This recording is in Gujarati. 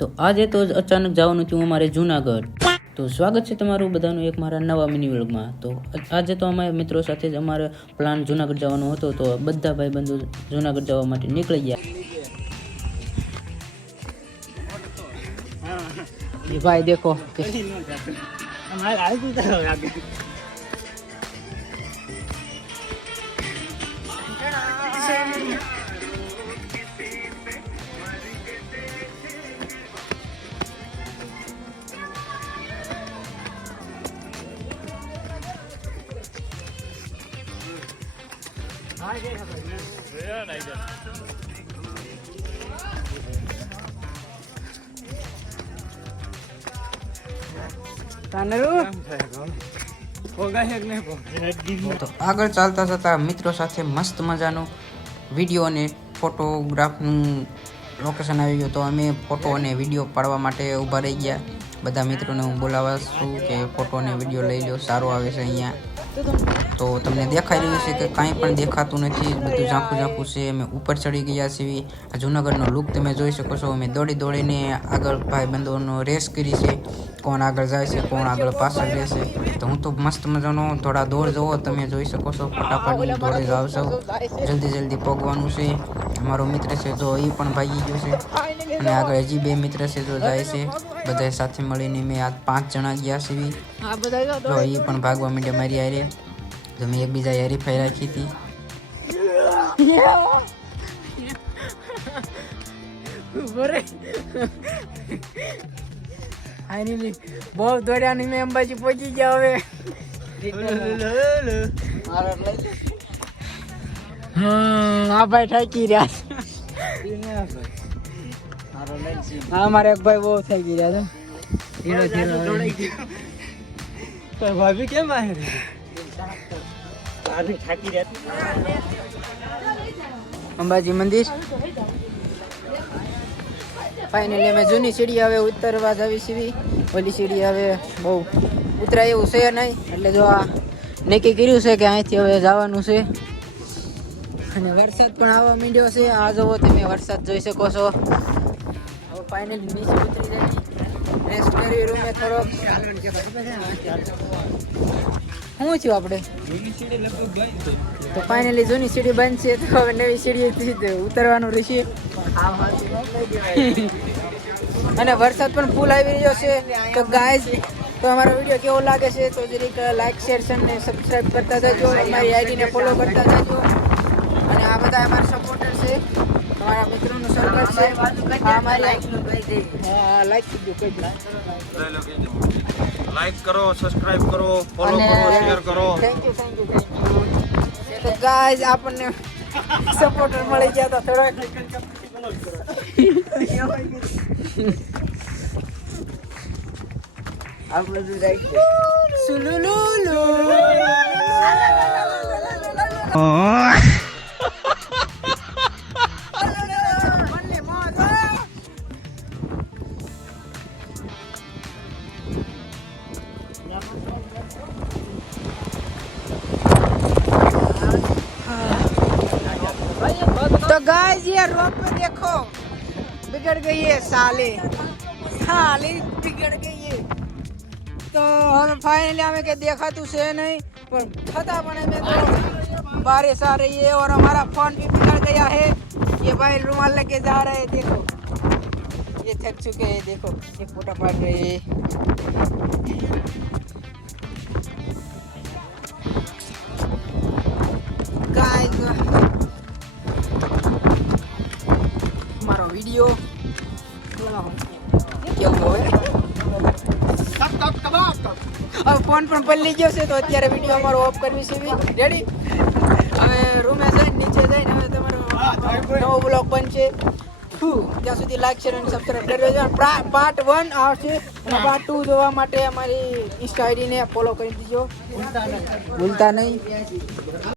તો આજે તો અચાનક જવાનું થયું અમારે જુનાગઢ. તો સ્વાગત છે તમારું બધાનું એક મારા નવા મિની વ્લોગમાં. તો આજે તો અમારા મિત્રો સાથે જ અમારે પ્લાન જુનાગઢ જવાનો હતો. તો બધા ભાઈબંધો જુનાગઢ જવા માટે નીકળી ગયા. ये भाई देखो તો આગળ ચાલતા જતા મિત્રો સાથે મસ્ત મજાનો વિડીયો અને ફોટોગ્રાફનું લોકેશન આવી ગયું. તો અમે ફોટો અને વિડીયો પાડવા માટે ઊભા રહી ગયા. બધા મિત્રોને હું બોલાવવા છું કે ફોટો અને વિડીયો લઈ લો, સારો આવે છે અહીંયા. તો તમને દેખાઈ રહ્યું છે કે કાંઈ પણ દેખાતું નથી, બધું ઝાંખું ઝાંખું છે. અમે ઉપર ચડી ગયા છીએ. આ જુનાગઢનો લુક તમે જોઈ શકો છો. અમે દોડીને આગળ ભાઈબંધોનો રેસ કરી છે, કોણ આગળ જાય છે, કોણ આગળ પાછળ રહેશે. તો હું તો મસ્ત મજાનો થોડા દોડ જવો તમે જોઈ શકો છો. ફટાફટ દોડે જાવ છો, જલ્દી પગવાનું છે. અમારો મિત્ર છે તો એ પણ ભાગી ગયો છે, અને આગળ હજી 2 મિત્ર છે તો જાય છે. બધા સાથે મળીને મેં આ 5 જણા ગયા છીએ. તો એ પણ ભાગવા માંડ્યા મારી હારે. તો મેં એકબીજા હરીફાઈ રાખી હતી. બહુ દોડ્યા ની મેં અંબાજી પહોંચી ગયા. હવે હા ભાઈ થાકી રહ્યા. હા મારે એક ભાઈ બહુ થાકી રહ્યા છે. ભાભી કેમ આવે? અંબાજી મંદિર ફાઇનલી અમે જૂની સીડી હવે ઉતરવા જાવી છીએ. ઓલી સીડી હવે બહુ ઉતરાય એવું છે નહીં, એટલે જો આ નક્કી કર્યું છે કે અહીંથી હવે જવાનું છે. અને વરસાદ પણ આવવા માંડ્યો છે. આ જુઓ તમે વરસાદ જોઈ શકો છો. હવે ફાઇનલી નીચે ઉતરી જાય, રેસ્ટ કરી રૂમે થોડોક. શું થયું આપણે? તો ફાઇનલી જૂની સીડી બંધ છે, તો હવે નવી સીડી ઉતરવાનું રહેશે. અને વરસાદ પણ ફૂલ આવી રહ્યો છે. તો ગાઈઝ, તો અમારો વિડીયો કેવો લાગે છે તો જરીક લાઈક શેર અને સબસ્ક્રાઈબ કરતા જજો. અમારી આઈડીને ફોલો કરતા જજો. અને આ બધા અમારા સપોર્ટર છે, અમારા મિત્રોનું સર્કલ છે. લાઈક કરો, સબસ્ક્રાઇબ કરો, ફોલો કરો, શેર કરો. Thank you. તો ગાઈઝ આપણને સપોર્ટર મળી ગયા હતા થોડાક. तो गाइस ये रोड पे देखो बिगड़ गई है, साले बिगड़ गई है. तो हम फाइनली हमें क्या देखा तो से नहीं, पर छता बने में तो बारिश आ रही है और हमारा फोन भी बिगड़ गया है. ये भाई रुमाल लेके जा रहे हैं, देखो ये थक चुके हैं. देखो ये फोटो पड़ रही है. गाइस મારો વિડિયો કેવો હોય? હવે ફોન પણ પલળી ગયો છે, તો અત્યારે વિડીયો અમારો ઓફ કરવી છે. રેડી? હવે રૂમે જઈને નીચે જઈને હવે તમારો નવો બ્લોગ બનશે. ત્યાં સુધી લાઈક શેર અને સબસ્ક્રાઇબ કરી દેજો. પાર્ટ 1 આવશે અને પાર્ટ 2 જોવા માટે અમારી ઇન્સ્ટા આઈડીને ફોલો કરી દેજો, ભૂલતા નહીં.